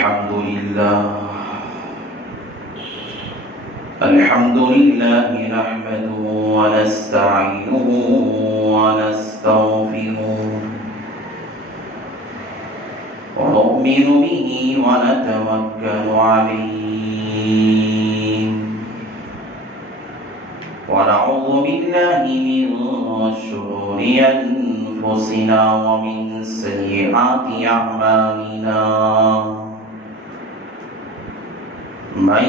الحمد لله نحمده ونستعينه ونستغفره ونؤمن به ونتوكل عليه ونعوذ بالله من شرور أنفسنا ومن سيئات أعمالنا من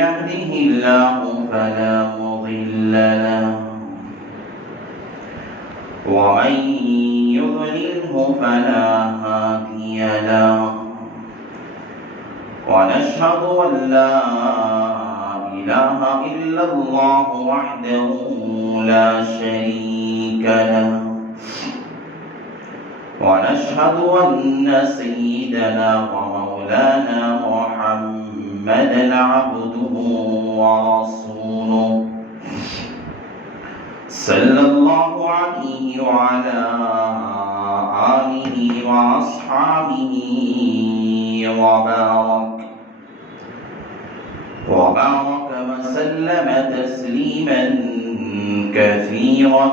يهده الله فلا مضل له ومن يضلله فلا هادي له ونشهد أن لا إله إلا الله وحده لا شريك له ونشهد أن سيدنا ومولانا محمدا عبده ورسوله صلى الله عليه وعلى آله وأصحابه وبارك وسلم تسليما كثيرا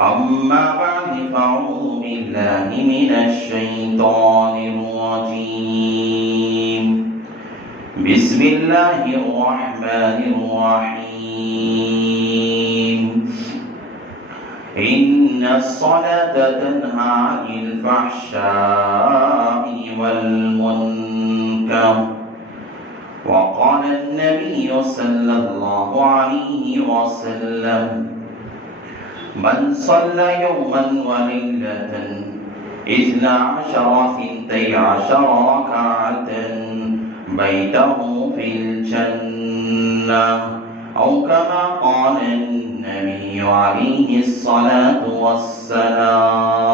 أما بعد فأعوذ بالله من الشيطان الرجيم بسم الله الرحمن الرحيم إن الصلاة تنهى عن الفحشاء والمنكر وقال النبي صلى الله عليه وسلم من صلى يوما وليلة 12 ركعة بيته في الجنة أو كما قال النبي عليه الصلاة والسلام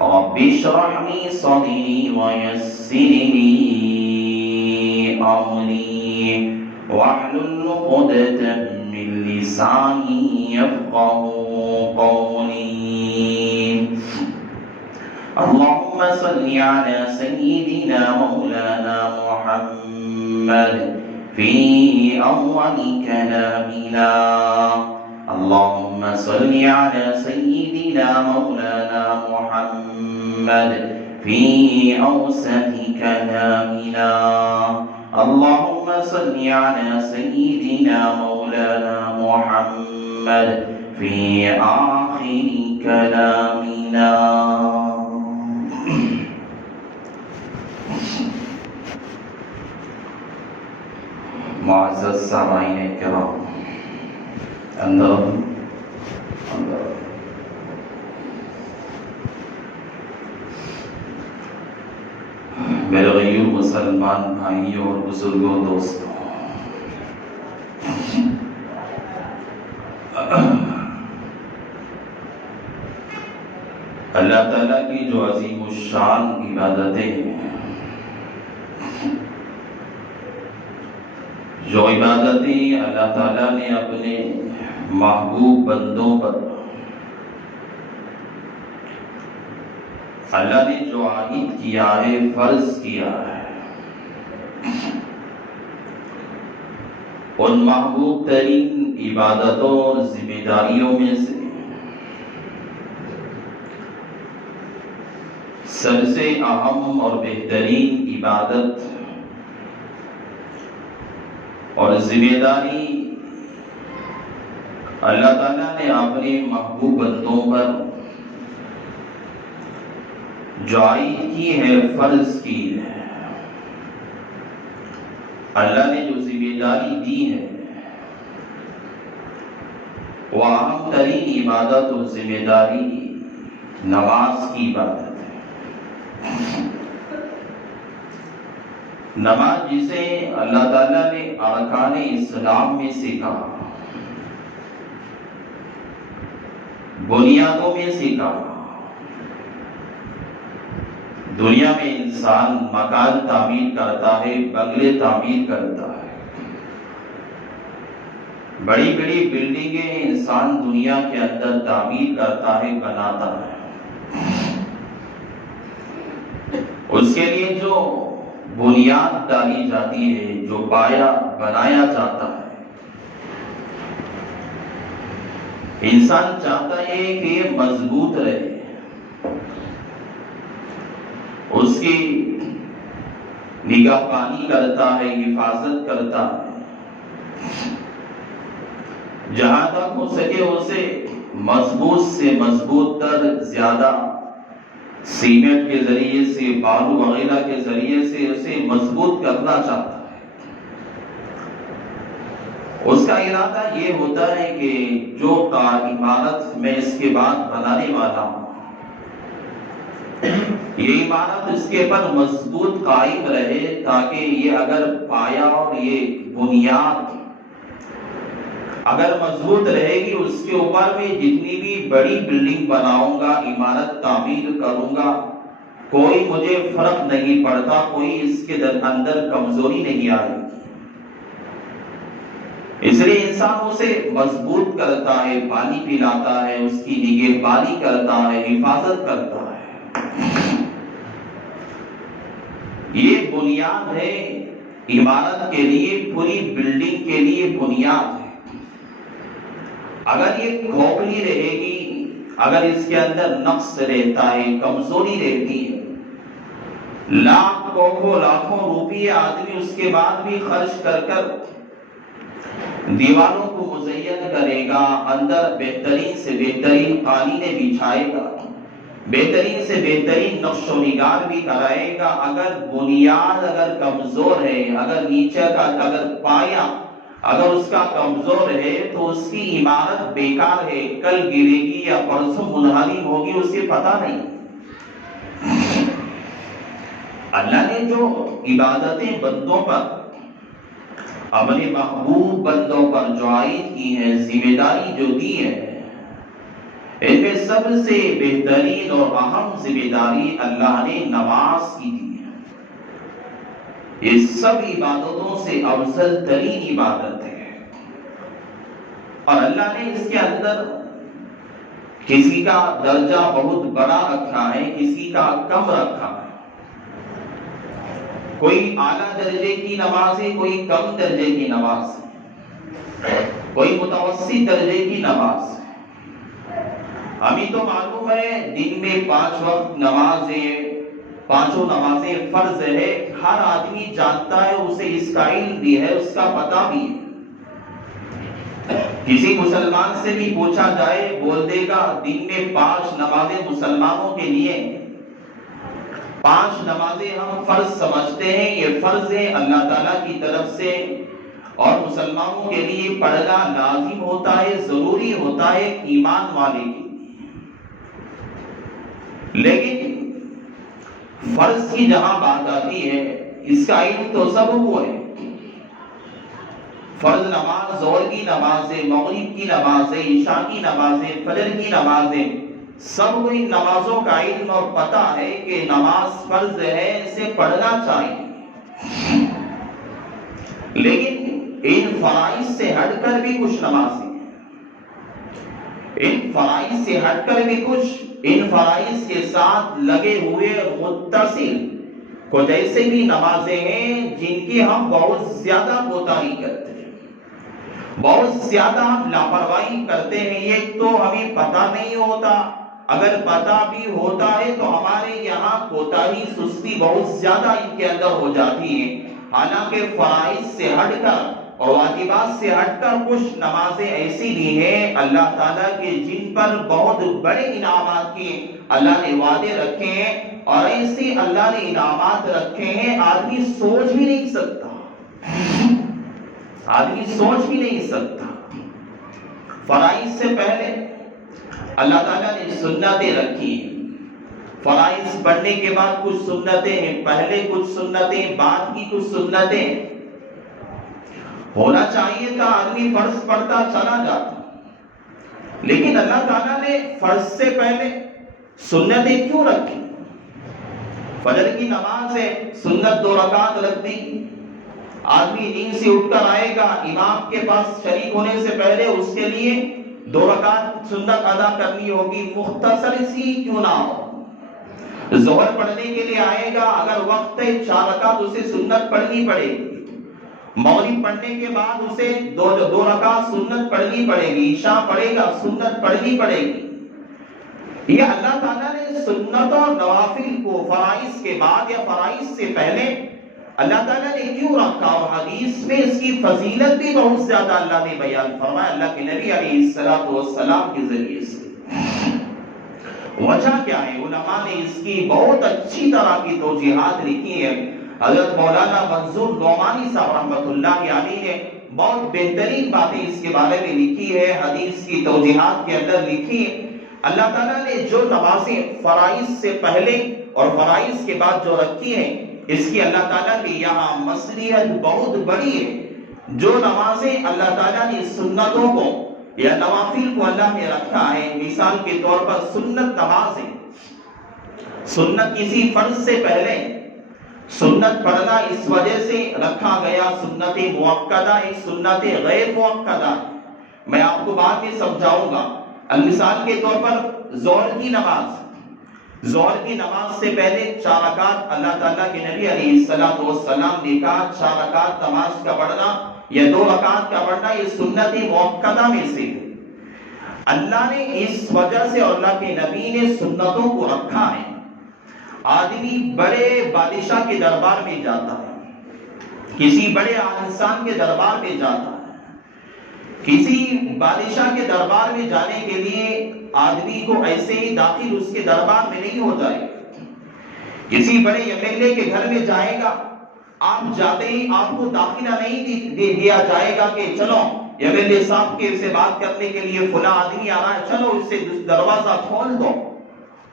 رب اشرح لي صدري ويسر لي أمري واحلل عقدة من لساني يفقهوا قولي اللهم صل على سيدنا مولانا محمد في أول كلامنا اللهم صل على سيدنا مولانا محمد في أوسط كلامنا اللهم صل على سيدنا مولانا محمد في آخر كلامنا معزز سامعین کرام اندر میرے غیور مسلمان بھائیوں اور بزرگوں دوستوں اللہ تعالیٰ کی جو عظیم الشان عبادتیں ہیں جو عبادتیں اللہ تعالیٰ نے اپنے محبوب بندوں پر اللہ نے جو عائد کیا ہے فرض کیا ہے ان محبوب ترین عبادتوں اور ذمہ داریوں میں سے سب سے اہم اور بہترین عبادت اور ذمہ داری اللہ تعالیٰ نے اپنے محبوب بندوں پر جو عائد کی ہے فرض کی ہے اللہ نے جو ذمہ داری دی ہے وہ اہم ترین عبادت اور ذمہ داری نماز کی عبادت ہے نماز جسے اللہ تعالیٰ نے ارکان اسلام میں سے کہا بنیادوں میں سے کہا دنیا میں انسان مکان تعمیر کرتا ہے بنگلے تعمیر کرتا ہے بڑی بڑی بلڈنگیں انسان دنیا کے اندر تعمیر کرتا ہے، بناتا ہے، اس کے لیے جو بنیاد ڈالی جاتی ہے، جو پایا بنایا جاتا ہے، انسان چاہتا ہے کہ یہ مضبوط رہے، اس کی نگہبانی کرتا ہے، حفاظت کرتا ہے، جہاں تک ہو سکے اسے مضبوط سے مضبوط تر، زیادہ سیمنٹ کے ذریعے سے، بالو وغیرہ کے ذریعے سے اسے مضبوط کرنا چاہتا ہے۔ اس کا ارادہ یہ ہوتا ہے کہ جو عمارت میں اس کے بعد بنانے والا ہوں، یہ عمارت اس کے پر مضبوط قائم رہے، تاکہ یہ اگر پایا اور یہ بنیاد اگر مضبوط رہے گی، اس کے اوپر میں جتنی بھی بڑی بلڈنگ بناؤں گا، عمارت تعمیر کروں گا، کوئی مجھے فرق نہیں پڑتا، کوئی اس کے اندر کمزوری نہیں آئے گی۔ اس لیے انسان اسے مضبوط کرتا ہے، پانی پلاتا ہے، اس کی نگہبانی کرتا ہے، حفاظت کرتا ہے۔ یہ بنیاد ہے عمارت کے لیے، پوری بلڈنگ کے لیے بنیاد ہے۔ اگر یہ کھوکھلی رہے گی، اگر اس کے اندر نقص رہتا ہے، کمزوری رہتی ہے، لاکھوں روپیے آدمی اس کے بعد بھی خرچ کر دیواروں کو مزین کرے گا، اندر بہترین سے بہترین قالینیں بچھائے گا، بہترین سے بہترین نقش و نگار بھی کرائے گا، اگر بنیاد اگر کمزور ہے، اگر نیچے کا اگر پایا اگر اس کا کمزور ہے، تو اس کی عمارت بیکار ہے، کل گرے گی یا پرسوں منہدم ہوگی، اسے پتہ نہیں۔ اللہ نے جو عبادتیں بندوں پر، اپنے محبوب بندوں پر جو عائد کی ہیں، ذمہ داری جو دی ہے، ان میں سب سے بہترین اور اہم ذمہ داری اللہ نے نماز کی دی ہے۔ یہ سب عبادتوں سے افضل ترین عبادت ہے، اور اللہ نے اس کے اندر کسی کا درجہ بہت بڑا رکھا ہے، کسی کا کم رکھا ہے۔ کوئی اعلیٰ درجے کی نماز ہے، کوئی کم درجے کی نماز ہے، کوئی متوسط درجے کی نماز ہے۔ ہمیں تو معلوم ہے دن میں 5 وقت نمازیں، پانچوں نمازیں فرض ہے، ہر آدمی جانتا ہے، اسے اس کا علم بھی ہے، اس کا پتہ بھی ہے۔ کسی مسلمان سے بھی پوچھا جائے، بول دے گا دن میں 5 نمازیں مسلمانوں کے لیے، 5 نمازیں ہم فرض سمجھتے ہیں، یہ فرض ہے اللہ تعالیٰ کی طرف سے، اور مسلمانوں کے لیے پڑھنا لازم ہوتا ہے، ضروری ہوتا ہے ایمان والے کے لیے۔ لیکن فرض کی جہاں بات آتی ہے، اس کا علم تو سب کو ہے۔ فرض نماز، ظہر کی نمازیں، مغرب کی نمازیں، عشاء کی نمازیں، فجر کی نمازیں، سب کو ان نمازوں کا علم اور پتہ ہے کہ نماز فرض ہے، اسے پڑھنا چاہیے۔ لیکن ان فرائض سے ہٹ کر بھی کچھ نمازیں، ان فرائض سے ہٹ کر بھی کچھ، ان فرائض کے ساتھ لگے ہوئے متصل کچھ ایسے بھی نمازیں ہیں جن کی ہم بہت زیادہ کوتاہی کرتے ہیں، بہت زیادہ ہم لاپرواہی کرتے ہیں۔ یہ تو ہمیں پتہ نہیں ہوتا، اگر پتہ بھی ہوتا ہے تو ہمارے یہاں کوتاہی، سستی بہت زیادہ ان کے اندر ہو جاتی ہے۔ حالانکہ فرائض سے ہٹ کر اور واجبات سے ہٹ کر کچھ نمازیں ایسی بھی ہیں اللہ تعالیٰ کے، جن پر بہت بڑے انعامات کے اللہ نے وعدے رکھے ہیں، اور ایسے اللہ نے انعامات رکھے ہیں آدمی سوچ بھی نہیں سکتا، آدمی سوچ بھی نہیں سکتا۔ فرائض سے پہلے اللہ تعالیٰ نے سنتیں رکھی ہیں، فرائض پڑھنے کے بعد کچھ سنتیں ہیں، پہلے کچھ سنتیں، بعد کی کچھ سنتیں۔ ہونا چاہیے تھا آدمی فرض پڑھتا چلا جاتا، لیکن اللہ تعالیٰ نے فرض سے پہلے سنتیں کیوں رکھی؟ فجر کی نماز ہے، سنت 2 رکعت رکھ دی، آدمی نیند سے اٹھ کر آئے گا، امام کے پاس شریک ہونے سے پہلے اس کے لیے 2 رکعت سنت ادا کرنی ہوگی، مختصر سی کیوں نہ ہو۔ ظہر پڑھنے کے لیے آئے گا، اگر وقت ہے 4 رکعت اسے سنت پڑھنی پڑے گی۔ مغرب پڑھنے کے بعد اسے 2 رکعت سنت پڑھنی پڑے گی۔ عشاء پڑھے گا، سنت پڑھنی پڑے گی۔ یہ اللہ تعالیٰ نے سنت اور نوافل کو فرائض کے بعد یا فرائض سے پہلے اللہ تعالیٰ نے کیوں رکھا؟ اور حدیث میں اس کی فضیلت بھی بہت زیادہ اللہ نے بیان فرمایا، اللہ کے نبی علیہ السلام کے ذریعے سے۔ وجہ کیا ہے؟ علماء نے اس کی بہت اچھی طرح کی توجیحات لکھی ہیں۔ حضرت مولانا منظور نعمانی صاحب رحمۃ اللہ علیہ نے بہت بہترین باتیں اس کے بارے میں لکھی ہے، حدیث کی توجیحات کے اندر لکھی ہے۔ اللہ تعالیٰ نے جو نمازیں فرائض سے پہلے اور فرائض کے بعد جو رکھی ہیں، اس کی اللہ تعالیٰ کی یہاں مصلحت بہت بڑی ہے۔ جو نمازیں اللہ تعالیٰ نے سنتوں کو یا نوافل کو اللہ نے رکھا ہے، مثال کے طور پر سنت نماز ہے، سنت کسی فرض سے پہلے سنت پڑھنا اس وجہ سے رکھا گیا، سنت مؤکدہ ایک سنت غیر مؤکدہ۔ میں آپ کو بعد میں سمجھاؤں گا۔ مثال کے طور پر ظہر کی نماز سے پہلے 4 رکعت اللہ تعالیٰ کے نبی علیہ السلام نے کہا 4 رکعت نماز کا پڑھنا یا 2 رکعت کا پڑھنا یہ سنت مؤکدہ میں سے ہے۔ اللہ نے اس وجہ سے اور اللہ کے نبی نے سنتوں کو رکھا ہے۔ آدمی بڑے بادشاہ کے دربار میں جاتا ہے، کسی بڑے انسان کے دربار میں جاتا ہے۔ کسی بادشاہ کے دربار میں جانے کے لیے آدمی کو ایسے ہی داخل اس کے دربار میں نہیں ہو جائے۔ کسی بڑے MLA کے گھر میں جائے گا، آپ جاتے ہی آپ کو داخلہ نہیں دیا جائے گا کہ چلو MLA صاحب کے سے بات کرنے کے لیے فلاں آدمی آ رہا ہے، چلو اس سے دروازہ کھول دو۔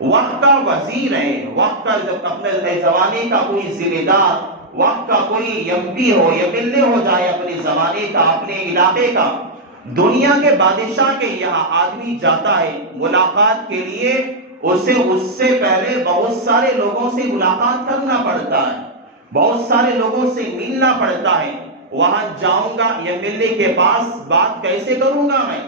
وقت کا وزیر ہے، وقت کا اپنے زمانے کا کوئی ذمہ دار، وقت کا کوئی MP ہو یا MLA ہو جائے اپنے زمانے کا، اپنے علاقے کا، دنیا کے بادشاہ کے یہاں آدمی جاتا ہے ملاقات کے لیے، اسے اس سے پہلے بہت سارے لوگوں سے ملاقات کرنا پڑتا ہے، بہت سارے لوگوں سے ملنا پڑتا ہے۔ وہاں جاؤں گا MLA کے پاس بات کیسے کروں گا؟ میں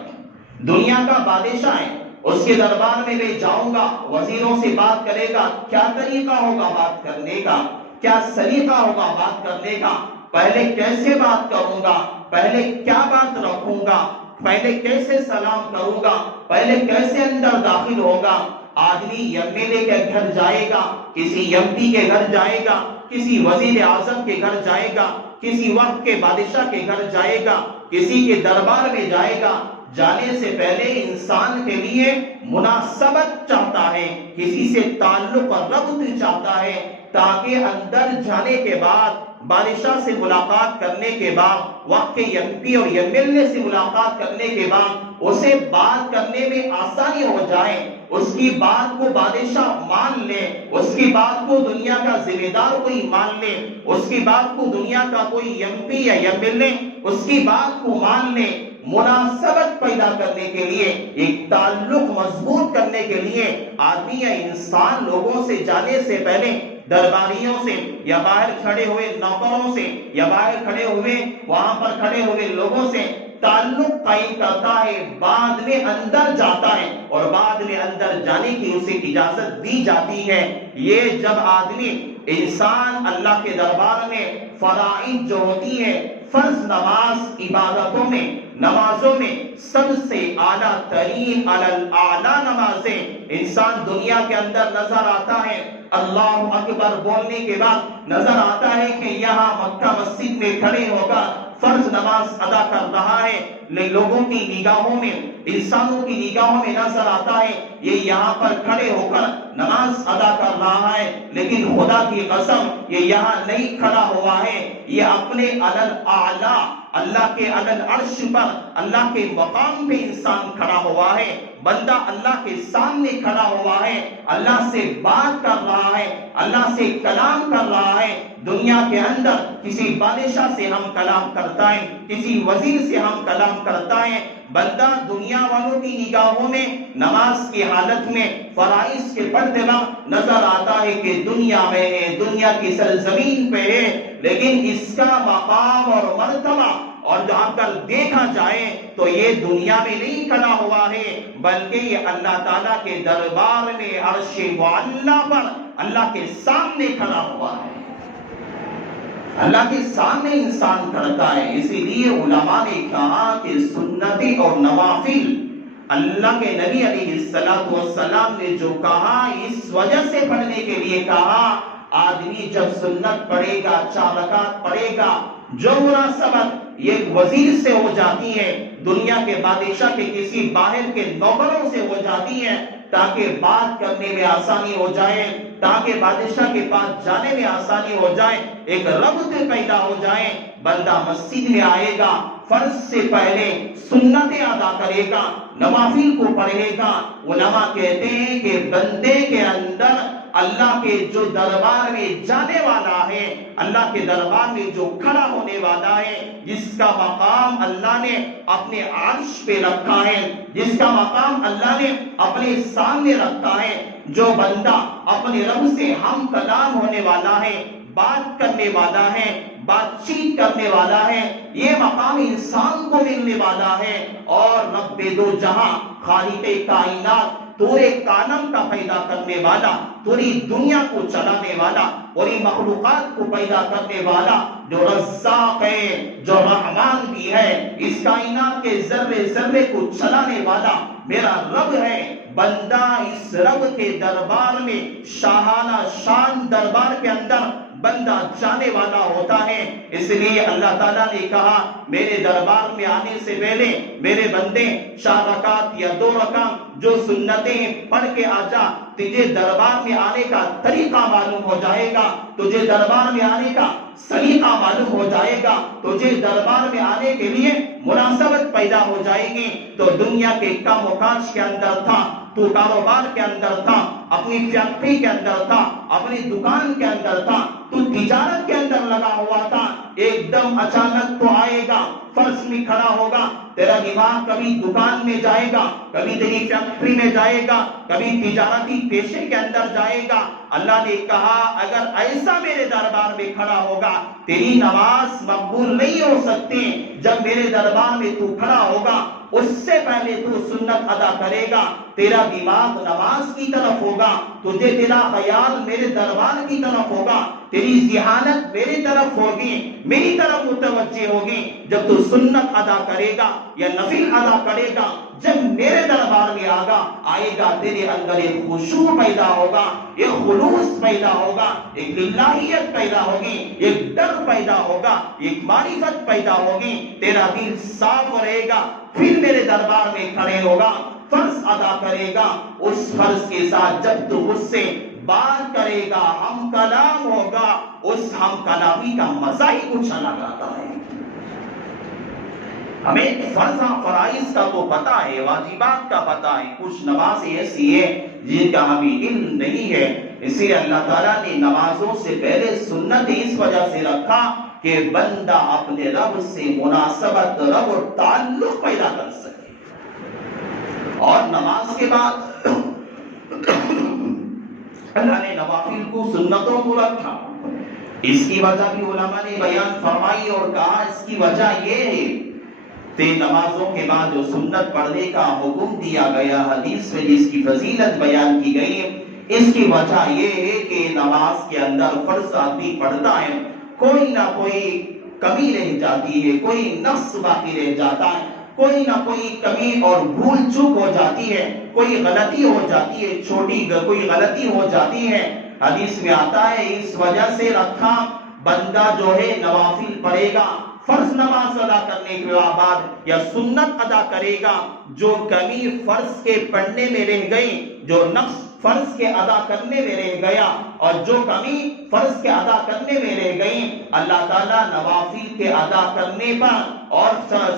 دنیا کا بادشاہ ہے، اس کے دربار میں لے جاؤں گا، وزیروں سے بات کرے گا، کیا طریقہ ہوگا بات کرنے کا، کیا سلیقہ ہوگا بات کرنے کا، پہلے کیسے بات کروں گا، پہلے کیا بات رکھوں گا، پہلے کیسے سلام کروں گا، پہلے کیسے اندر داخل ہوگا۔ آدمی MLA کے گھر جائے گا، کسی MP کے گھر جائے گا، کسی وزیر اعظم کے گھر جائے گا، کسی وقت کے بادشاہ کے گھر جائے گا، کسی کے دربار میں جائے گا۔ جانے سے پہلے انسان کے لیے مناسبت چاہتا ہے، کسی سے تعلق اور ربط چاہتا ہے، تاکہ اندر جانے کے بعد، بادشاہ سے ملاقات کرنے کے بعد، وقت کے MP اور MLA سے ملاقات کرنے کے بعد اسے بات کرنے میں آسانی ہو جائے، اس کی بات کو بادشاہ مان لے، اس کی بات کو دنیا کا ذمہ دار کوئی مان لے، اس کی بات کو دنیا کا کوئی MP یا MLA اس کی بات کو مان لے۔ مناسبت پیدا کرنے کے لیے، ایک تعلق مضبوط کرنے کے لیے آدمی یا انسان لوگوں سے جانے سے پہلے درباریوں سے یا باہر کھڑے ہوئے نوکروں سے یا باہر کھڑے ہوئے وہاں پر کھڑے ہوئے لوگوں سے تعلق قائم کرتا ہے، بعد میں اندر جاتا ہے اور بعد میں اندر جانے کی اسے اجازت دی جاتی ہے۔ یہ جب آدمی انسان اللہ کے دربار میں فرائض جو ہوتی ہے، فرض نماز عبادتوں میں، نمازوں میں سب سے اعلیٰ ترین اعلیٰ نمازیں انسان دنیا کے اندر نظر آتا ہے۔ اللہ اکبر بولنے کے بعد نظر آتا ہے کہ یہاں مکہ مسجد میں کھڑے ہو کر فرض نماز ادا کر رہا ہے، لوگوں کی نگاہوں میں، انسانوں کی نگاہوں میں نظر آتا ہے یہ یہاں پر کھڑے ہو کر نماز ادا کر رہا ہے، لیکن خدا کی قسم یہ یہاں نہیں کھڑا ہوا ہے، یہ اپنے اعلیٰ اللہ کے علل عرش پر، اللہ کے مقام پہ انسان کھڑا ہوا ہے، بندہ اللہ کے سامنے کھڑا ہوا ہے، اللہ سے بات کر رہا ہے، اللہ سے کلام کر رہا ہے۔ دنیا کے اندر کسی بادشاہ سے ہم کلام کرتا ہے، کسی وزیر سے ہم کلام کرتا ہے، بندہ دنیا والوں کی نگاہوں میں نماز کی حالت میں فرائض کے پڑھتے وقت نظر آتا ہے کہ دنیا میں ہے، دنیا کی سرزمین پہ ہے، لیکن اس کا مقام اور مرتبہ اور جو اگر دیکھا جائے تو یہ دنیا میں نہیں کھڑا ہوا ہے، بلکہ یہ اللہ تعالیٰ کے دربار میں عرش معلیٰ پر اللہ کے سامنے کھڑا ہوا ہے۔ اللہ کے سامنے انسان کرتا ہے۔ اسی لیے علماء نے کہا کہ سنتیں اور نوافل اللہ کے نبی علیہ السلام نے جو کہا اس وجہ سے پڑھنے کے لیے کہا، آدمی جب سنت پڑھے گا، 4 رکعت پڑھے گا، جو مناسبت یہ وزیر سے ہو جاتی ہے، دنیا کے بادشاہ کے کسی باہر کے نوکروں سے ہو جاتی ہے، تاکہ بات کرنے میں آسانی ہو جائے، تاکہ بادشاہ کے پاس جانے میں آسانی ہو جائے، ایک ربط پیدا ہو جائے، بندہ مسجد میں آئے گا، فرض سے پہلے سنتیں ادا کرے گا، نوافل کو پڑھے گا۔ علماء کہتے ہیں کہ بندے کے اندر اللہ کے جو دربار میں جانے والا ہے، اللہ کے دربار میں جو کھڑا ہونے والا ہے، جس کا مقام اللہ نے اپنے عرش پہ رکھا ہے، جس کا مقام اللہ نے اپنے سامنے رکھا ہے، جو بندہ اپنے رب سے ہم کلام ہونے والا ہے، بات کرنے والا ہے، بات چیت کرنے والا ہے، یہ مقام انسان کو ملنے والا ہے۔ اور رب دو جہاں، خالق کائنات، پورے کالم کا پیدا کرنے والا، پوری دنیا کو چلانے والا، پوری مخلوقات کو پیدا کرنے والا، جو رزاق ہے، جو رحمان بھی ہے، اس کائنات کے ذرے ذرے کو چلانے والا میرا رب ہے۔ بندہ اس رب کے دربار میں، شاہانہ شان دربار کے اندر بندہ جانے والا ہوتا ہے۔ اس لیے اللہ تعالیٰ نے کہا میرے دربار میں آنے سے پہلے میرے بندے 4 رکعت یا 2 رکعت جو سنتیں پڑھ کے آ جا، تجھے دربار میں آنے کا طریقہ معلوم ہو جائے گا، تجھے دربار میں آنے کا سلیقہ معلوم ہو جائے گا، تجھے دربار میں آنے کے لیے مناسبت پیدا ہو جائے گی۔ تو دنیا کے کام و کاج کے اندر تھا، تو کاروبار کے اندر تھا، اپنی فیکٹری کے اندر تھا، اپنی دکان کے اندر تھا، تو تجارت کے اندر لگا ہوا تھا، ایک دم اچانک تو آئے گا، فرض میں کھڑا ہوگا، تیرا دماغ کبھی دکان میں جائے گا، کبھی تیری فیکٹری میں جائے گا، کبھی تجارتی پیشے کے اندر جائے گا۔ اللہ نے کہا اگر ایسا میرے دربار میں کھڑا ہوگا، تیری نماز مقبول نہیں ہو سکتی۔ جب میرے دربار میں تو کھڑا ہوگا، اس سے پہلے تو سنت ادا کرے گا، تیرا دماغ نماز کی طرف ہوگا، تجھے تیرا خیال میرے دربار کی طرف ہوگا، تیری ذہانت میری طرف ہوگی، میری طرف متوجہ ہوگی۔ جب تو سنت ادا کرے گا یا نفل ادا کرے گا، جب میرے دربار میں آئے گا، تیرے اندر ایک خشوع پیدا ہوگا، ایک خلوص پیدا ہوگا، ایک الہیت پیدا ہوگی، ایک ڈر پیدا ہوگا، ایک معرفت پیدا ہوگی، تیرا دل صاف رہے گا، پھر میرے دربار میں کھڑے ہوگا، فرض ادا کرے گا۔ اس فرض کے ساتھ جب تو مجھ سے بات کرے گا، ہم کلام ہوگا، اس ہم کلامی کا مزہ ہی کچھ الگ آتا ہے۔ ہمیں فرائض کا تو پتا ہے، واجبات کا پتا ہے، کچھ نمازیں ایسی ہیں جن کا ہمیں علم نہیں ہے۔ اسی لیے اللہ تعالیٰ نے نمازوں سے پہلے سنت اس وجہ سے رکھا کہ بندہ اپنے رب سے مناسبت، رب اور تعلق پیدا کر سکے۔ اور نماز کے بعد اللہ نے نوافل کو، سنتوں کو رکھا۔ اس کی وجہ بھی علماء نے بیان فرمائی اور کہا اس کی وجہ یہ ہے کہ نمازوں کے بعد جو سنت پڑھنے کا حکم دیا گیا حدیث میں جس کی فضیلت بیان کی گئی، اس کی وجہ یہ ہے کہ نماز کے اندر فرض آدمی پڑھتا ہے، کوئی نہ کوئی کمی رہ جاتی ہے، کوئی نقص باقی رہ جاتا ہے، کوئی نہ کوئی کمی اور بھول چوک ہو جاتی ہے، کوئی غلطی ہو جاتی ہے، چھوٹی کوئی غلطی ہو جاتی ہے۔ حدیث میں آتا ہے اس وجہ سے رکھا، بندہ جو ہے نوافل پڑھے گا، فرض نماز ادا کرنے کے بعد یا سنت ادا کرے گا، جو کمی فرض کے پڑھنے میں رہ گئی، جو نقص فرض کے ادا کرنے میں رہ گیا، اور جو کمی فرض کے ادا کرنے میں رہ گئی، اللہ تعالیٰ نوافل کے ادا کرنے پر اور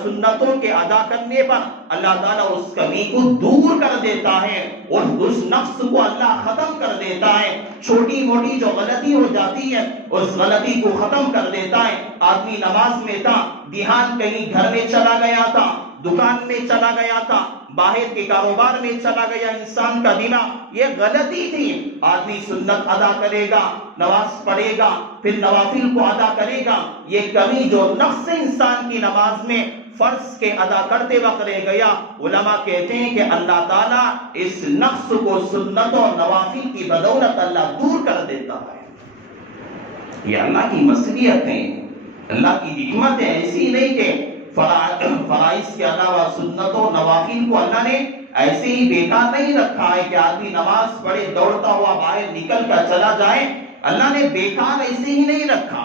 سنتوں کے ادا کرنے پر اللہ تعالیٰ اس کمی کو دور کر دیتا ہے، اور اس نقص کو اللہ ختم کر دیتا ہے۔ چھوٹی موٹی جو غلطی ہو جاتی ہے اس غلطی کو ختم کر دیتا ہے۔ آدمی نماز میں تھا، دھیان کہیں گھر میں چلا گیا تھا، دکان میں چلا گیا تھا، باہر کے کاروبار میں چلا گیا انسان کا دماغ، یہ غلطی تھی۔ آدمی سنت ادا کرے گا، نماز پڑھے گا، پھر نوافل کو ادا کرے گا، یہ کمی جو نقص انسان کی نماز میں فرض کے ادا کرتے وقت رہ گیا، علماء کہتے ہیں کہ اللہ تعالیٰ اس نقص کو سنت اور نوافل کی بدولت اللہ دور کر دیتا ہے۔ یہ اللہ کی مصلحت ہے، اللہ کی حکمت ہے، ایسی نہیں کہ فرائض کے علاوہ سنت و نوافل کو اللہ نے ایسے ہی بیکار نہیں رکھا ہے کہ آدمی نماز پڑھے دوڑتا ہوا باہر نکل کر چلا جائے۔ اللہ نے بیکار ایسے ہی نہیں رکھا،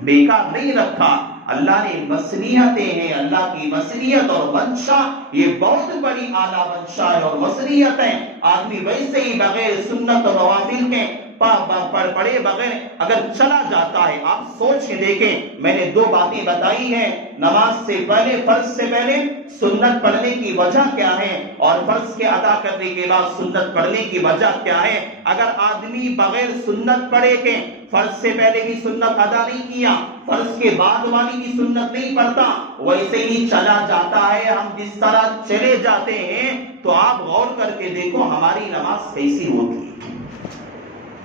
بیکار نہیں رکھا، اللہ نے مصلحتیں ہیں، اللہ کی مصلحت اور منشا یہ بہت بڑی اعلیٰ منشا ہے اور مصلحت ہے۔ آدمی ویسے ہی بغیر سنت اور نوافل کے پڑھے بغیر اگر چلا جاتا ہے، آپ سوچ کے دیکھیں، میں نے 2 باتیں بتائی ہیں، نماز سے پہلے، فرض سے پہلے سنت پڑھنے کی وجہ کیا ہے، اور فرض کے ادا کرنے کے بعد سنت پڑھنے کی وجہ کیا ہے۔ اگر آدمی بغیر سنت پڑھے کے فرض سے پہلے بھی سنت ادا نہیں کیا، فرض کے بعد والی بھی سنت نہیں پڑھتا، ویسے ہی چلا جاتا ہے، ہم جس طرح چلے جاتے ہیں، تو آپ غور کر کے دیکھو ہماری نماز کیسی ہوتی ہے۔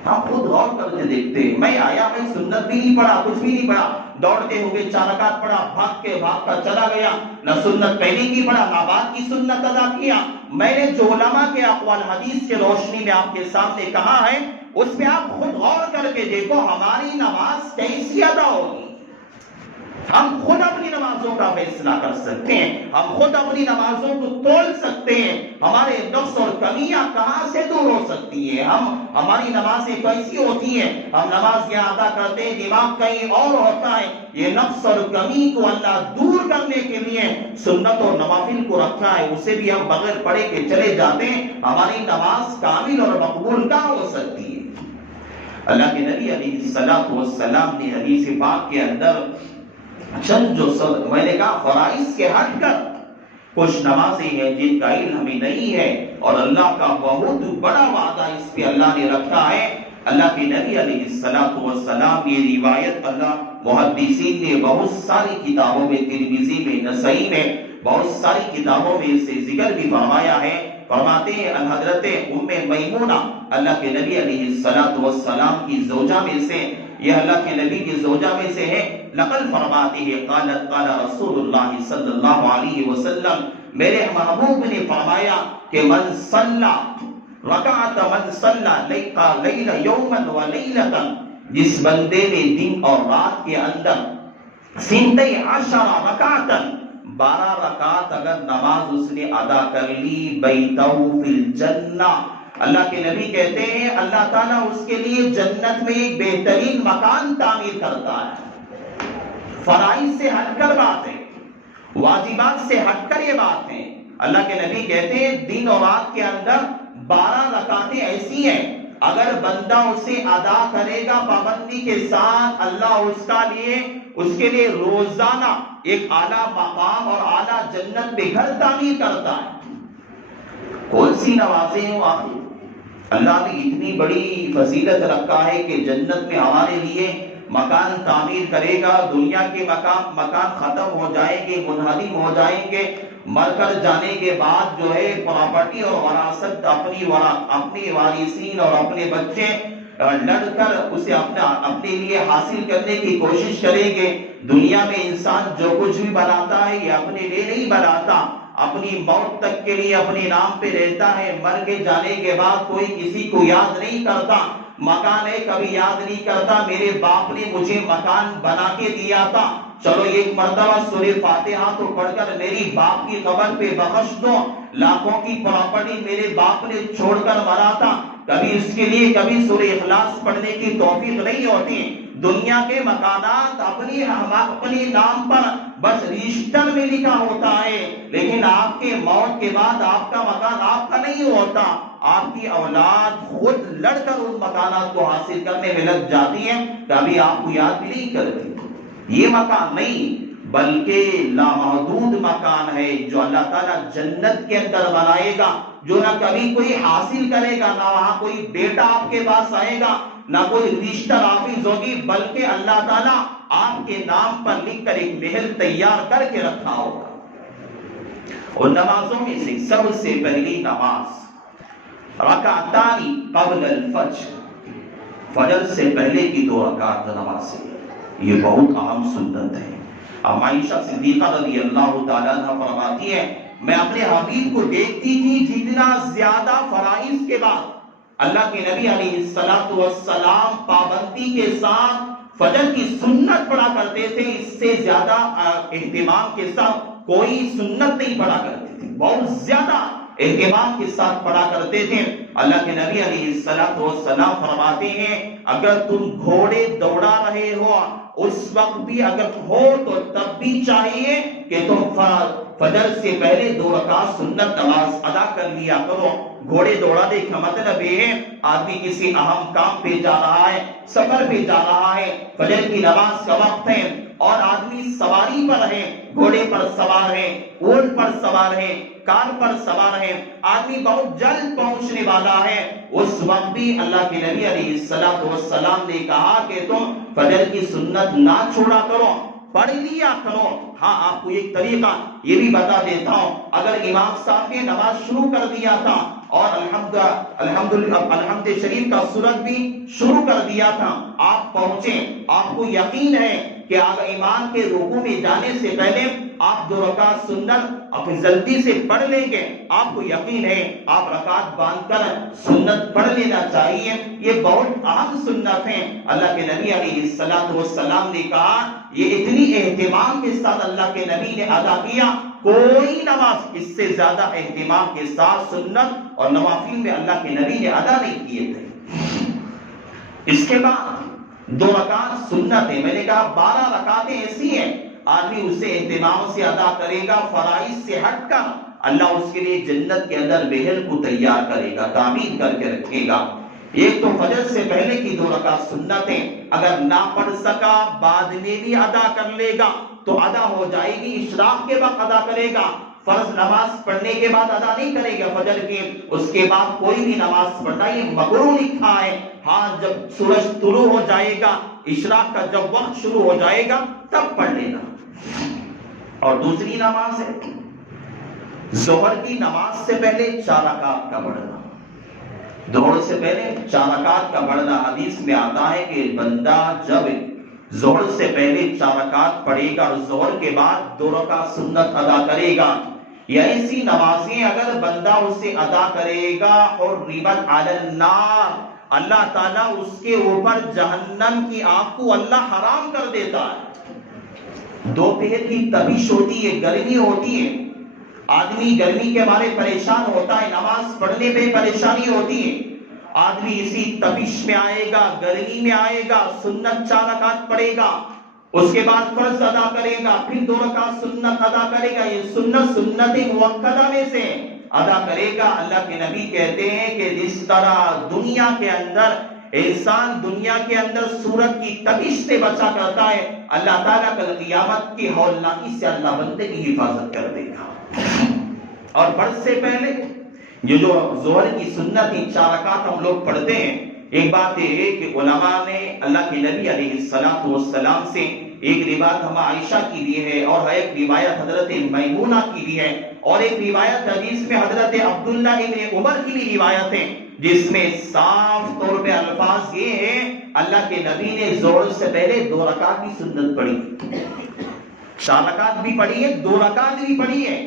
ہم خود غور کر کے دیکھتے ہیں، میں آیا، میں سنت بھی نہیں پڑھا، کچھ بھی نہیں پڑھا، دوڑتے ہوئے 4 رکعت پڑھا، بھاگ کر چلا گیا، نہ سنت پہلے کی پڑھا نہ بعد کی سنت ادا کیا۔ میں نے جو علماء کے اقوال حدیث کے روشنی میں آپ کے سامنے کہا ہے، اس پہ آپ خود غور کر کے دیکھو ہماری نماز کیسی ادا ہوگی۔ ہم خود اپنی نمازوں کا فیصلہ کر سکتے ہیں، ہم خود اپنی نمازوں کو تول سکتے ہیں، ہمارے نقص اور کمیاں کہاں سے دور ہو سکتی ہیں، ہماری نمازیں کیسی ہوتی ہیں، ہم نماز یہاں ادا کرتے ہیں، دماغ کہیں اور ہوتا ہے۔ یہ نقص اور کمی کو اللہ دور کرنے کے لیے سنت اور نوافل کو رکھا ہے، اسے بھی ہم بغیر پڑھے کے چلے جاتے ہیں، ہماری نماز کامل اور مقبول کہاں ہو سکتی ہے۔ اللہ کے نبی علیہ السلام نے حدیث پاک کے اندر چند جو میں نے کہا فرائض کے ہٹ کر کچھ نمازیں ہیں جن کا علم ہمیں نہیں ہے، اور اللہ کا بہت بڑا وعدہ اس پہ اللہ نے رکھا ہے۔ اللہ کے نبی علیہ السلام یہ روایت اللہ محدثین نے بہت ساری کتابوں میں، ترمذی میں، نسائی میں، بہت ساری کتابوں میں اس سے ذکر بھی فرمایا ہے۔ فرماتے ہیں حضرت ام میمونہ اللہ کے نبی علیہ السلام کی زوجہ میں سے، یہ اللہ کے نبی کی زوجہ میں سے ہے، نقل فرماتی ہے، قالت قال رسول اللہ صلی اللہ علیہ وسلم، میرے محبوب نے فرمایا کہ من صلی رکعت من صلی لیل یوما و لیلتا، جس بندے نے دن اور رات کے اندر 12 رکعتا 12 رکعت اگر نماز اس نے ادا کر لی، بیتہ فی الجنہ، اللہ کے نبی کہتے ہیں اللہ تعالیٰ اس کے لیے جنت میں ایک بہترین مکان تعمیر کرتا ہے۔ فرائض سے ہٹ کر بات ہے، واجبات سے ہٹ کر یہ بات ہے۔ اللہ کے نبی کہتے ہیں دن اور رات کے اندر 12 رکعتیں ایسی ہیں، اگر بندہ اسے ادا کرے گا پابندی کے ساتھ، اللہ اس کے لیے روزانہ ایک اعلیٰ مقام اور اعلیٰ جنت میں گھر تعمیر کرتا ہے۔ کون سی نمازیں ہیں آخر؟ اللہ نے اتنی بڑی فضیلت رکھا ہے کہ جنت میں ہمارے لیے مکان تعمیر کرے گا۔ دنیا کے مکان ختم ہو جائیں گے، منہدم ہو جائیں گے، مر کر جانے کے بعد جو ہے پراپرٹی اور وراثت اپنی وارثین اور اپنے بچے لڑ کر اسے اپنے لیے حاصل کرنے کی کوشش کریں گے۔ دنیا میں انسان جو کچھ بھی بناتا ہے یہ اپنے لیے نہیں بناتا، اپنی موت تک کے لیے اپنے نام پہ رہتا ہے، مر کے جانے کے بعد کوئی کسی کو یاد نہیں کرتا۔ مکان ہے کبھی یاد نہیں کرتا میرے باپ نے مجھے مکان بنا کے دیا تھا، چلو ایک مرتبہ سورہ فاتحہ تو پڑھ کر میری باپ کی قبر پہ بخش دو، لاکھوں کی پراپرٹی میرے باپ نے چھوڑ کر مرا تھا، کبھی اس کے لیے کبھی سورہ اخلاص پڑھنے کی توفیق نہیں ہوتی۔ دنیا کے مکانات اپنی نام پر بس رجسٹر میں لکھا ہوتا ہے، لیکن آپ کے موت کے بعد آپ کا مکان آپ کا نہیں ہوتا، آپ کی اولاد خود لڑ کر ان مکانات کو حاصل کرنے میں لگ جاتی ہے، کبھی آپ کو یاد بھی نہیں کرتی۔ یہ مکان نہیں بلکہ لامحدود مکان ہے جو اللہ تعالیٰ جنت کے اندر بنائے گا، جو نہ کبھی کوئی حاصل کرے گا، نہ وہاں کوئی بیٹا آپ کے پاس آئے گا، نہ کوئی رشتہ حافظ ہوگی، بلکہ اللہ تعالیٰ آپ کے نام پر لکھ کر ایک محل تیار کر کے رکھا ہوگا۔ اور نمازوں میں سے سب سے پہلی نماز رکعتانی قبل الفجر، فجر سے پہلے کی 2 رکعت نماز ہے، یہ بہت اہم سنت ہے۔ عائشہ صدیقہ رضی اللہ تعالیٰ عنہ فرماتی ہے میں اپنے حبیب کو دیکھتی تھی جتنا زیادہ فرائض کے بعد اللہ کے نبی علیہ السلام پابندی کے ساتھ فجر کی سنت پڑھا کرتے تھے، اس سے زیادہ اہتمام کے ساتھ کوئی سنت نہیں پڑھا کرتے تھے، بہت زیادہ اہتمام کے ساتھ پڑھا کرتے تھے۔ اللہ کے نبی علیہ السلام فرماتے ہیں اگر تم گھوڑے دوڑا رہے ہو اس وقت بھی اگر ہو تو تب بھی چاہیے کہ تم فجر سے پہلے 2 رکعت سنت نماز ادا کر لیا کرو۔ گھوڑے دوڑانے کا مطلب یہ ہے آدمی کسی اہم کام پہ جا رہا ہے، سفر پہ جا رہا ہے، فجر کی نماز کا وقت ہے اور آدمی سواری پر ہے، گھوڑے پر سوار ہے، اونٹ پر سوار ہے، کار پر سوار ہے، آدمی بہت جلد پہنچنے والا ہے، اس وقت بھی اللہ کے نبی علیہ السلام نے کہا کہ تم فجر کی سنت نہ چھوڑا کرو، پڑھ لیا کرو۔ ہاں آپ کو ایک طریقہ یہ بھی بتا دیتا ہوں، اگر امام صاحب نے نماز شروع کر دیا تھا اور الحمد شریف کا سورت بھی شروع کر دیا تھا، آپ پہنچے، آپ کو یقین ہے کہ امام کے رکوع میں جانے سے پہلے آپ 2 رکعت سنت اپنی جلدی سے پڑھ لیں گے، آپ کو یقین ہے آپ رکعت باندھ کر سنت پڑھ لینا چاہیے، یہ بہت اہم سنت ہے۔ اللہ کے نبی علیہ السلام نے کہا یہ اتنی اہتمام کے ساتھ اللہ کے نبی نے ادا کیا، کوئی نماز اس سے زیادہ اہتمام کے ساتھ سنت اور نوافل میں اللہ کے نبی نے ادا نہیں کیے تھے۔ اس کے بعد 2 رکعت سنت ہے، میں نے کہا 12 رکعتیں ایسی ہیں آدمی اسے اہتمام سے ادا کرے گا، فرائض سے ہٹ کر اللہ اس کے لیے جنت کے اندر محل کو تیار کرے گا، تعمیر کر کے رکھے گا۔ ایک تو فجر سے پہلے کی 2 رکعت سنتیں اگر نہ پڑھ سکا بعد میں بھی ادا کر لے گا تو ادا ہو جائے گی، اشراق کے وقت ادا کرے گا، فرض نماز پڑھنے کے بعد ادا نہیں کرے گا فجر کی، اس کے بعد کوئی بھی نماز پڑھنا یہ مکروہ لکھا ہے۔ ہاں جب سورج طلوع ہو جائے گا، اشراق کا جب وقت شروع ہو جائے گا تب پڑھ لینا۔ اور دوسری نماز ہے ظہر کی نماز سے پہلے 4 رکعت کا پڑھنا، ظہر سے پہلے 4 رکعت کا پڑھنا۔ حدیث میں آتا ہے کہ بندہ جب ظہر سے پہلے 4 رکعت پڑھے گا اور ظہر کے بعد 2 رکعت سنت ادا کرے گا، یا ایسی نمازیں اگر بندہ اسے ادا کرے گا اور حرمت علی النار، اللہ تعالیٰ اس کے اوپر جہنم کی آگ کو اللہ حرام کر دیتا ہے۔ دوپہر کی تپش ہوتی ہے، گرمی ہوتی ہے، آدمی گرمی کے بارے پریشان ہوتا ہے، نماز پڑھنے پہ پریشانی ہوتی ہے، آدمی اسی تپش میں آئے گا، گرمی میں آئے گا، سنت 4 رکعت پڑھے گا، اس کے بعد فرض ادا کرے گا، پھر 2 رکعت سنت ادا کرے گا، یہ سنت موقدہ میں سے ادا کرے گا۔ اللہ کے نبی کہتے ہیں کہ جس طرح دنیا کے اندر انسان دنیا کے اندر سورج کی تپش سے بچا کرتا ہے، اللہ تعالیٰ کل قیامت کی ہولناکی سے اللہ بندے کی حفاظت کر دے گا۔ اور فرض سے پہلے یہ جو ظہر کی سنت 4 رکعت ہم لوگ پڑھتے ہیں، ایک بات یہ ہے کہ علماء نے اللہ کے نبی علیہ السلام سے ایک روایت ہم عائشہ کی لی ہے اور ایک روایت حضرت میمونہ کی لی ہے اور ایک روایت حدیث میں حضرت عبداللہ ابن عمر کی بھی روایت ہے، جس میں صاف طور پہ الفاظ یہ ہیں اللہ کے نبی نے ظہر سے پہلے 2 رکعت کی سنت پڑھی، 4 رکعت بھی پڑھی ہے، 2 رکعت بھی پڑھی ہے۔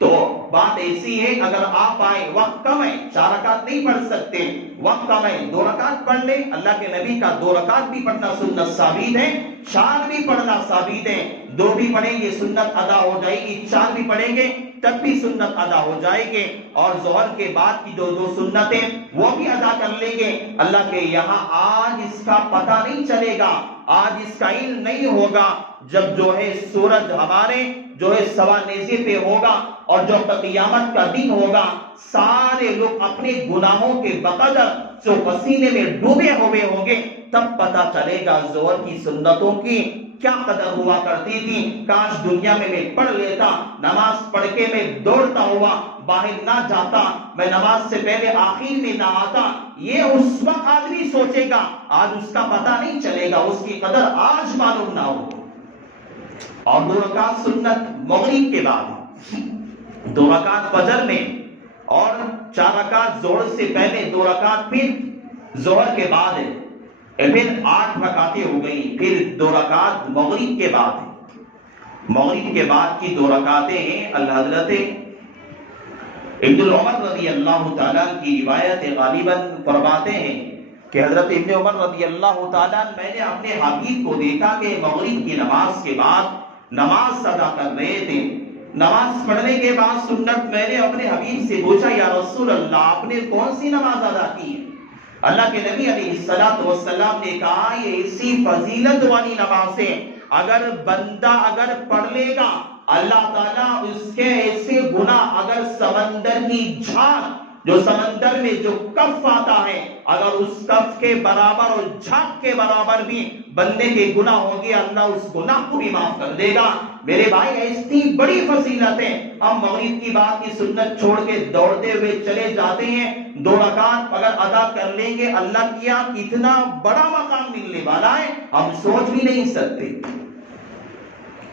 تو بات ایسی ہے اگر آپ آئے وقت کم ہے 4 رکعت نہیں پڑھ سکتے، وقت کم ہے 2 رکعت پڑھ لیں، اللہ کے نبی کا 2 رکعت بھی پڑھنا سنت ثابت ہے، 4 بھی پڑھنا ثابت ہے، 2 بھی پڑھیں گے سنت ادا ہو جائے گی، 4 بھی پڑھیں گے تب بھی سنت ادا ہو جائے گی، اور ظہر کے بعد کی 2 سنتیں وہ بھی ادا کر لیں گے۔ اللہ کے یہاں آج اس کا پتہ نہیں چلے گا، آج اس کا علم نہیں ہوگا جب جو ہے سورج ہمارے جو ہے سوا نیزے پہ ہوگا اور جو قیامت کا دن ہوگا، سارے لوگ اپنے گناہوں کے بقدر جو پسینے میں ڈوبے ہوئے ہوں گے، تب پتہ چلے گا ظہر کی سنتوں کی کیا قدر ہوا کرتی تھی، کاش دنیا میں میں پڑھ لیتا، نماز پڑھ کے میں دوڑتا ہوا باہر نہ جاتا، میں نماز سے پہلے آخر میں نہ آتا، یہ اس وقت آدمی سوچے گا، آج اس کا پتہ نہیں چلے گا، اس کی قدر آج معلوم نہ ہو۔ اور 2 رکعت سنت مغرب کے بعد، 2 رکعت فجر میں اور 4 رکعت ظہر سے پہلے، 2 رکعت پھر ظہر کے بعد ہے، پھر 8 رکعتیں ہو گئی، پھر 2 رکعت مغرب کے بعد ہے۔ مغرب کے بعد کی 2 رکعتیں ہیں۔ اللہ حضرت ابن عمر رضی اللہ تعالیٰ کی روایت غالباً فرماتے ہیں کہ حضرت ابن عمر رضی اللہ تعالیٰ، میں نے اپنے حبیب کو دیکھا کہ مغرب کی نماز کے بعد نماز ادا کر رہے تھے۔ نماز پڑھنے کے بعد سنت، میں نے اپنے حبیب سے پوچھا یا رسول اللہ آپ نے کون سی نماز ادا کی ہے؟ اللہ کے نبی علیہ الصلوۃ والسلام نے کہا یہ ایسی فضیلت والی نماز ہے، اگر بندہ اگر پڑھ لے گا اللہ تعالیٰ اس کے ایسے گناہ، اگر سمندر کی جھاگ، جو سمندر میں جو کف آتا ہے، اگر اس کف کے برابر اور جھاگ کے برابر بھی بندے کے گناہ ہوں گے، اللہ اس گناہ کو بھی معاف کر دے گا۔ میرے بھائی ایسی بڑی فضیلت ہے، ہم مغرب کی بات کی سنت چھوڑ کے دوڑتے ہوئے چلے جاتے ہیں۔ 2 رکعت اگر ادا کر لیں گے، اللہ کیا کتنا بڑا مقام ملنے والا ہے، ہم سوچ بھی نہیں سکتے۔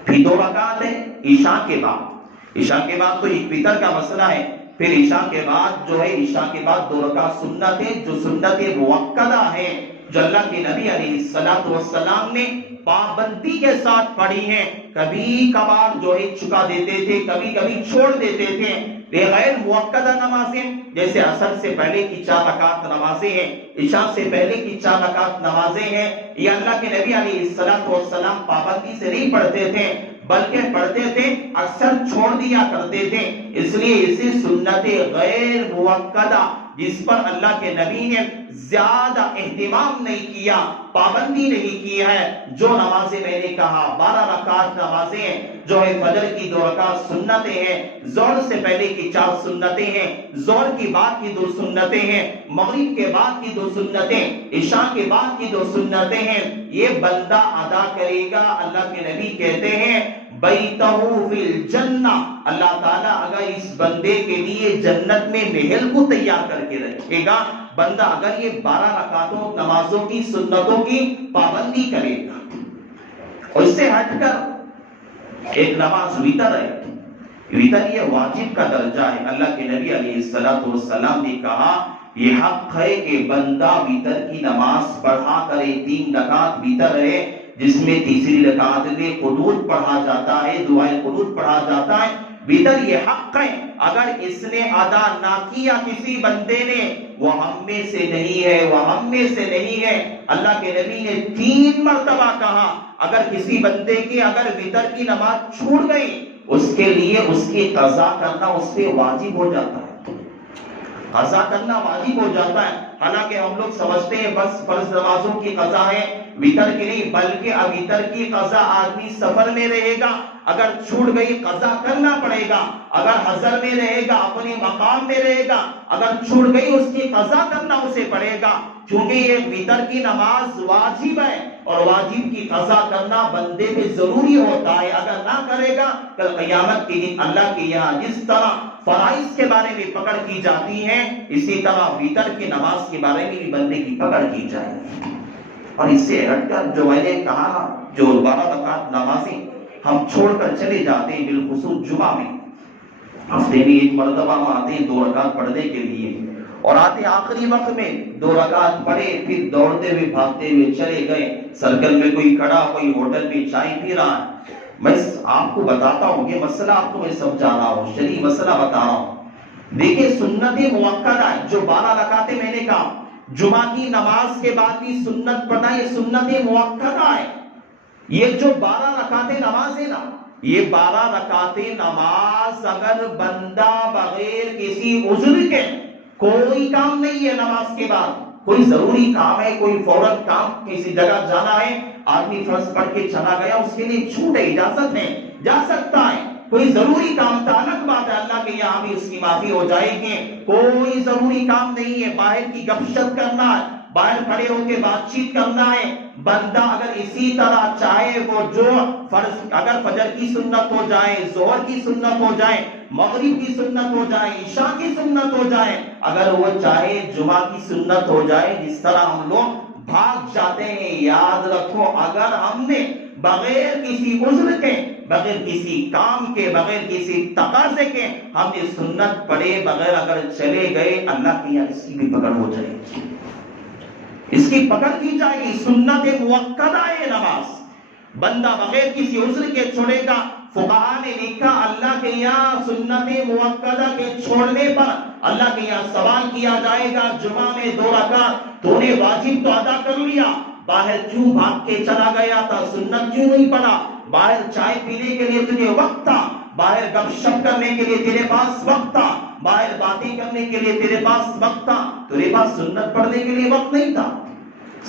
پھر 2 رکعت ہے عشاء کے بعد۔ عشاء کے بعد تو ایک وتر کا مسئلہ ہے، پھر عشاء کے بعد جو ہے، عشاء کے بعد 2 رکعت سنت ہے، جو سنت موقدہ ہے، جو اللہ کے نبی علیہ الصلوۃ والسلام نے پابندی کے ساتھ پڑھی ہیں۔ کبھی کبھار جو ہے چکا دیتے تھے، کبھی کبھی چھوڑ دیتے تھے۔ یہ غیر موقدہ نمازیں، جیسے عصر سے پہلے کی 4 رکعت نمازیں ہیں، عشاء سے پہلے کی 4 رکعت نمازیں ہیں، یہ اللہ کے نبی علیہ الصلوۃ والسلام پابندی سے نہیں پڑھتے تھے، بلکہ پڑھتے تھے اکثر چھوڑ دیا کرتے تھے۔ اس لیے اسے سنت غیر موقدہ، جس پر اللہ کے نبی نے زیادہ اہتمام نہیں کیا، پابندی نہیں کی ہے، جو نمازیں میں نے کہا 12 رکعت نمازیں جو ہے، فجر کی 2 رکعت سنتیں ہیں، ظہر سے پہلے کی 4 سنتیں ہیں، ظہر کی بعد کی 2 سنتیں ہیں، مغرب کے بعد کی 2 سنتیں، عشاء کے بعد کی 2 سنتیں ہیں، یہ بندہ ادا کرے گا۔ اللہ کے نبی کہتے ہیں بیتہ فی الجنہ، اللہ تعالیٰ اگر اس بندے کے لیے جنت میں محل کو تیار کر کے رکھے گا، بندہ اگر یہ 12 رکعتوں نمازوں کی سنتوں کی پابندی کرے گا۔ اور اس سے ہٹ کر ایک نماز وتر ہے، وتر یہ واجب کا درجہ ہے۔ اللہ کے نبی علیہ الصلوۃ والسلام نے کہا یہ حق ہے کہ بندہ وتر کی نماز پڑھا کرے۔ 3 رکعت وتر ہے، جس میں تیسری رکعت میں قنوت پڑھا جاتا ہے، دعائے قنوت پڑھا جاتا ہے۔ وتر یہ حق ہے، اگر اس نے ادا نہ کیا کسی بندے نے، وہ ہم میں سے نہیں ہے، وہ ہم میں سے نہیں ہے۔ اللہ کے نبی نے 3 مرتبہ کہا اگر کسی بندے کی اگر وتر کی نماز چھوٹ گئی، اس کے لیے اس کی قضا کرنا اس پہ واجب ہو جاتا ہے، قضا کرنا واجب ہو جاتا ہے۔ حالانکہ ہم لوگ سمجھتے ہیں بس فرض نمازوں کی قضا ہے، وتر کی نہیں، بلکہ اب وتر کی قضا آدمی سفر میں رہے گا، اگر چھوٹ گئی قضا کرنا پڑے گا، اگر حضر میں رہے گا، اپنے مقام میں رہے گا، اگر چھوٹ گئی اس کی قضا کرنا اسے پڑے گا، کیونکہ یہ وتر کی نماز واجب ہے، اور واجب کی قضا کرنا بندے پہ ضروری ہوتا ہے۔ اگر نہ کرے گا کل قیامت کے دن اللہ کے یہاں جس طرح فرائض کے بارے میں پکڑ کی جاتی ہے، اسی طرح وتر کی نماز کے بارے میں بھی بندے کی پکڑ کی جائے گی۔ اور اس سے ہٹ کر جو میں نے کہا، جو 12 رکعت نمازیں ہم چھوڑ کر چلے جاتے ہیں، بالخصوص جمعہ میں ہفتے میں 1 مرتبہ ہم آتے ہیں 2 رکعت پڑھنے کے لیے، اور آتے آخری وقت میں 2 رکعت پڑھے، پھر دوڑتے ہوئے بھاگتے ہوئے چلے گئے، سرکل میں کوئی کھڑا، کوئی ہوٹل میں چائے پی رہا ہے۔ میں آپ کو بتاتا ہوں، یہ مسئلہ آپ کو میں سمجھا رہا ہوں، شرعی مسئلہ بتا رہا ہوں۔ دیکھیں سنت موقدہ ہے، جو 12 رکعتیں میں نے کہا جمعہ کی نماز کے بعد بھی سنت پڑھنا، یہ سنت موقدہ ہے۔ یہ جو 12 رکعتیں نماز ہے نا، یہ 12 رکعتیں نماز اگر بندہ بغیر کسی عذر کے، کوئی کام نہیں ہے نماز کے بعد، کوئی ضروری کام ہے، کوئی فوراً کام کسی جگہ جانا ہے، آدمی فرض پڑھ کے چلا گیا، اس کے لیے چھوٹ ہے، اجازت ہے، جا سکتا ہے۔ کوئی ضروری کام تھا، الگ بات ہے، اللہ کے یہاں بھی اس کی معافی ہو جائے گی۔ کوئی ضروری کام نہیں ہے، باہر کی گپ شپ کرنا ہے، باہر کھڑے ہو کے بات چیت کرنا ہے، بندہ اگر اسی طرح چاہے وہ جو فرض، اگر فجر کی سنت ہو جائے، ظہر کی سنت ہو جائے، مغرب کی سنت ہو جائے، عشاء کی سنت ہو جائے، اگر وہ چاہے جمعہ کی سنت ہو جائے، جس طرح ہم لوگ بھاگ جاتے ہیں. یاد رکھو اگر ہم نے بغیر کسی عذر کے، بغیر کسی کام کے، بغیر کسی تقاضے کے ہم نے سنت پڑھے بغیر اگر چلے گئے، اللہ کے یہاں اس کی بھی پکڑ ہو جائے گی، اس کی پکڑ کی جائے گی. سنت موقدہ ہے نماز، بندہ بغیر کسی عذر کے چھوڑے گا. فقہاء نے لکھا اللہ کے یہاں سنت موقدہ کے چھوڑنے پر اللہ کے یہاں سوال کیا جائے گا، جمعہ میں 2 رکعت تو نے واجب تو ادا کر لیا، باہر کیوں بھاگ کے چلا گیا تھا، سنت کیوں نہیں پڑھا؟ باہر چائے پینے کے لیے تجھے وقت تھا، باہر گپ شپ کرنے کے لیے تیرے پاس وقت تھا، باہر باتیں کرنے کے لیے تیرے پاس وقت تھا، تیرے پاس سنت پڑھنے کے لیے وقت نہیں تھا.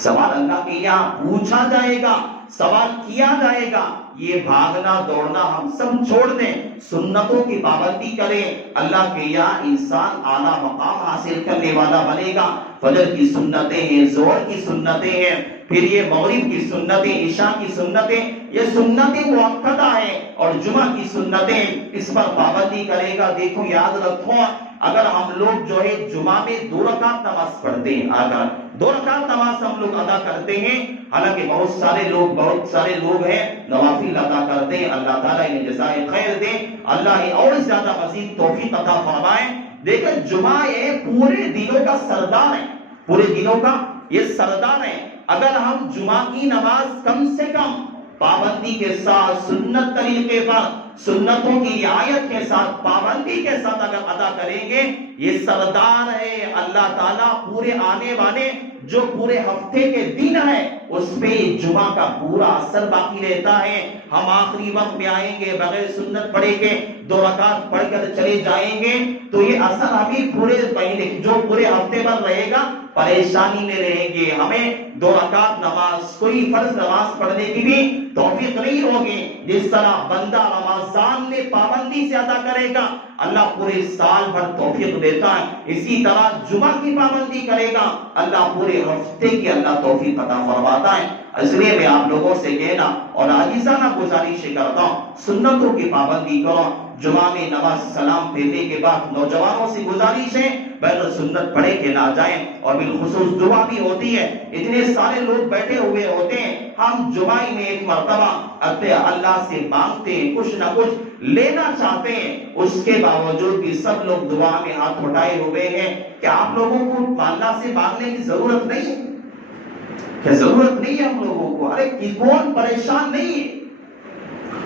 سوال اللہ کے یہاں پوچھا جائے گا، سوال کیا جائے گا. یہ بھاگنا دوڑنا ہم سب چھوڑ دیں، سنتوں کی پابندی کریں. اللہ کے یہاں انسان اعلیٰ مقام حاصل کرنے والا بنے گا. فجر کی سنتیں ہیں، ظہر کی سنتیں ہیں، پھر یہ مغرب کی سنتیں، عشاء کی سنتیں، یہ سنتیں مؤکدہ ہیں. اور جمعہ کی سنتیں، اس پر پابندی کرے گا. دیکھو یاد رکھو اگر ہم لوگ جو ہے جمعہ میں 2 رکعت نماز پڑھتے ہیں، اگر 2 رکعت نماز ہم لوگ ادا کرتے ہیں، حالانکہ بہت سارے لوگ ہیں نوافل ادا کرتے ہیں، اللہ تعالیٰ انہیں جزائے خیر دے، اللہ ہی اور زیادہ مزید توفیق عطا فرمائے. لیکن جمعہ یہ پورے دنوں کا سردار ہے، پورے دنوں کا یہ سردار ہے. اگر ہم جمعہ کی نماز کم سے کم پابندی کے ساتھ، سنت طریقے پر، سنتوں کی رعایت کے ساتھ، پابندی کے ساتھ اگر ادا کریں گے، یہ سردار ہے. اللہ تعالیٰ پورے آنے والے جو پورے ہفتے کے دن ہے اس پہ جمعہ کا پورا اثر باقی رہتا ہے. ہم آخری وقت میں آئیں گے بغیر سنت پڑھے کے 2 رکعت پڑھ کر چلے جائیں گے تو یہ اثر ہمیں پورے مہینے جو پورے ہفتے پر رہے گا، پریشانی میں رہیں گے. ہمیں 2 رکعت نماز، کوئی فرض نماز پڑھنے کی بھی توفیق نہیں ہوگی. جس طرح بندہ رمضان میں پابندی سے ادا کرے گا، اللہ پورے سال بھر توفیق دیتا ہے. اسی طرح جمعہ کی پابندی کرے گا، اللہ پورے ہفتے کی اللہ توفیق عطا فرماتا ہے. اس لیے میں آپ لوگوں سے کہنا اور عاجزانہ گزارش کرتا ہوں، سنتوں کی پابندی کرو. جمعہ میں نماز سلام پھیرنے کے بعد نوجوانوں سے گزارش ہے بغیر سنت پڑھے کے نہ جائیں. اور بالخصوص دعا بھی ہوتی ہے، اتنے سارے لوگ بیٹھے ہوئے ہوتے ہیں، ہم جمعہ میں ایک مرتبہ اپنے اللہ سے مانگتے ہیں، کچھ نہ کچھ لینا چاہتے ہیں، اس کے باوجود بھی سب لوگ دعا میں ہاتھ اٹھائے ہوئے ہیں. کہ آپ لوگوں کو اللہ سے مانگنے کی ضرورت نہیں ہے؟ کہ ضرورت نہیں ہے ہم لوگوں کو؟ ارے کون پریشان نہیں ہے؟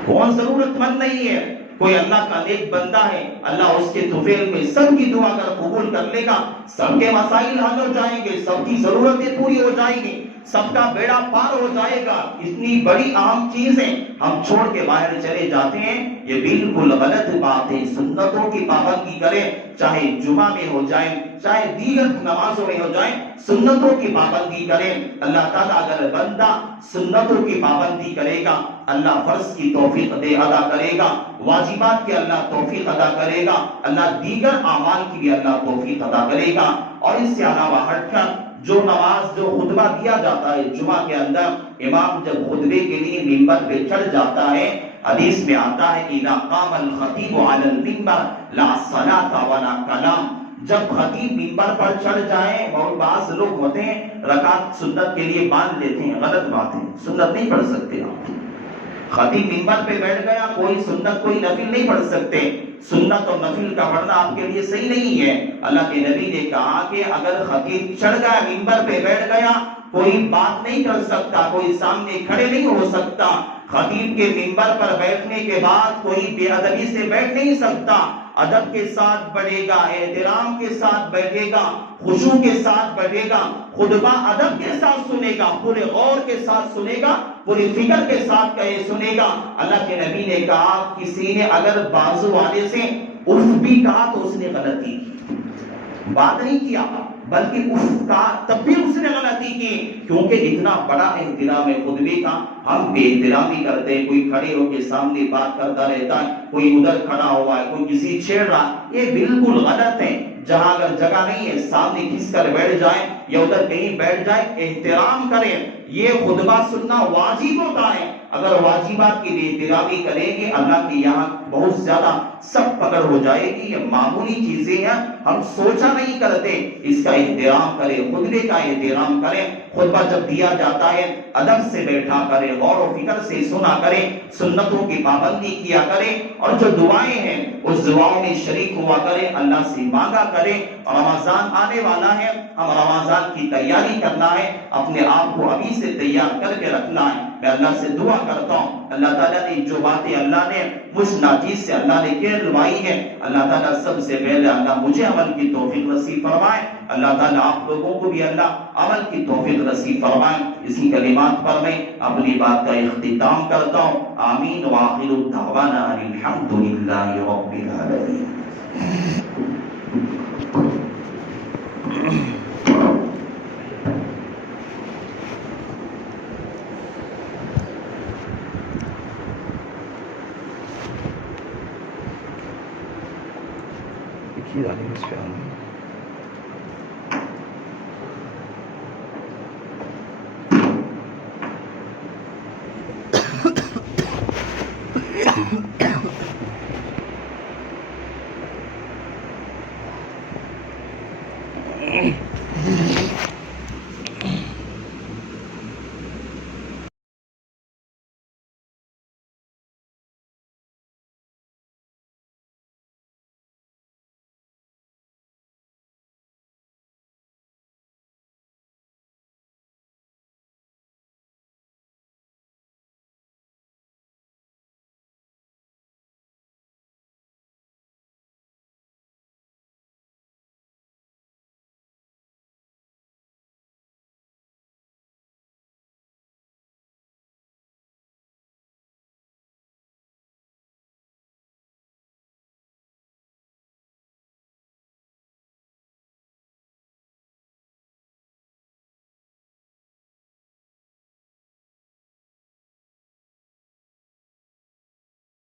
کون ضرورت مند نہیں ہے؟ کوئی اللہ کا نیک بندہ ہے، اللہ اس کے طفیل میں سب کی دعا اگر قبول کر لے گا، سب کے مسائل حل ہو جائیں گے، سب کی ضرورتیں پوری ہو جائیں گی، سب کا بیڑا پار ہو جائے گا. اتنی بڑی اہم چیزیں ہم چھوڑ کے باہر چلے جاتے ہیں، یہ بالکل غلط بات ہے. سنتوں کی پابندی کریں، چاہے جمعہ میں ہو جائیں، چاہے دیگر نمازوں میں ہو جائیں، سنتوں کی پابندی کریں. اللہ تعالیٰ اگر بندہ سنتوں کی پابندی کرے گا، اللہ فرض کی توفیق دے عطا کرے گا، واجبات کی اللہ توفیق عطا کرے گا، اللہ دیگر اعمال کی بھی اللہ توفیق عطا کرے گا. اور اس سے علاوہ ہٹ کر جو نماز، جو خطبہ دیا جاتا ہے جمعہ کے اندر، امام جب خطبے کے لیے منبر پہ چڑھ جاتا ہے، حدیث میں آتا ہے اذا قام الخطیب علی المنبر لا صلاۃ ولا کلام. جب خطیب منبر پر چڑھ جائے، اور بعض لوگ ہوتے ہیں رکعت سنت کے لیے باندھ لیتے ہیں، غلط بات ہے، سنت نہیں پڑھ سکتے آپ. خطیب منبر پہ بیٹھ گیا، کوئی سنت کوئی نفل نہیں پڑھ سکتے. سنت اور نفل کا پڑھنا آپ کے لیے صحیح نہیں ہے. اللہ کے نبی نے کہا کہ اگر خطیب چڑھ گیا، منبر پہ بیٹھ گیا، کوئی بات نہیں کر سکتا، کوئی سامنے کھڑے نہیں ہو سکتا. خطیب کے منبر پر بیٹھنے کے بعد کوئی بے ادبی سے بیٹھ نہیں سکتا. ادب کے ساتھ بیٹھے گا، احترام کے ساتھ بیٹھے گا، خشوع کے ساتھ بیٹھے گا، خطبہ ادب کے ساتھ سنے گا، پورے غور کے ساتھ سنے گا، پوری فکر کے ساتھ سنے گا. اللہ کے نبی نے کہا کسی نے اگر بازو والے سے اف بھی کہا تو اس نے غلطی کی، بات نہیں کیا بلکہ اف کا تب بھی اس نے غلطی کی، کیونکہ اتنا بڑا احترام ہے خطبے کا. ہم بے احترامی کرتے ہیں، کوئی کھڑے ہو کے سامنے بات کرتا رہتا ہے، کوئی ادھر کھڑا ہوا ہے، کوئی کسی چھیڑ رہا، یہ بالکل غلط ہے. جہاں اگر جگہ نہیں ہے سامنے کھس کر بیٹھ جائیں یا ادھر کہیں بیٹھ جائیں، احترام کریں. یہ خطبہ سننا واجب ہوتا ہے. اگر واجبات کی بے احترامی کریں گے اللہ کے یہاں بہت زیادہ سخت پکڑ ہو جائے گی. یہ معمولی چیزیں ہیں, ہم سوچا نہیں کرتے. اس کا احترام کریں, خطبے کا احترام کریں. خطبہ جب دیا جاتا ہے ادب سے بیٹھا کریں, غور و فکر سے سنا کریں, سنتوں کی پابندی کیا کریں, اور جو دعائیں ہیں اس دعاؤں میں شریک ہوا کریں, اللہ سے مانگا کریں. رمضان آنے والا ہے, ہم رمضان کی تیاری کرنا ہے, اپنے آپ کو ابھی سے تیار کر کے رکھنا ہے. میں اللہ سے دعا کرتا ہوں, اللہ تعالیٰ نے جو باتیں اللہ نے مجھ ناچیز سے اللہ نے کہلوائی ہیں, اللہ تعالیٰ سب سے پہلے اللہ مجھے عمل کی توفیق نصیب فرمائے. اللہ تعالیٰ آپ لوگوں کو بھی اللہ عمل کی توفیق نصیب فرمائے. اسی کلمات پر میں اپنی بات کا اختتام کرتا ہوں. آمین. وآخر دعوانا الحمد للہ رب العالمین. کی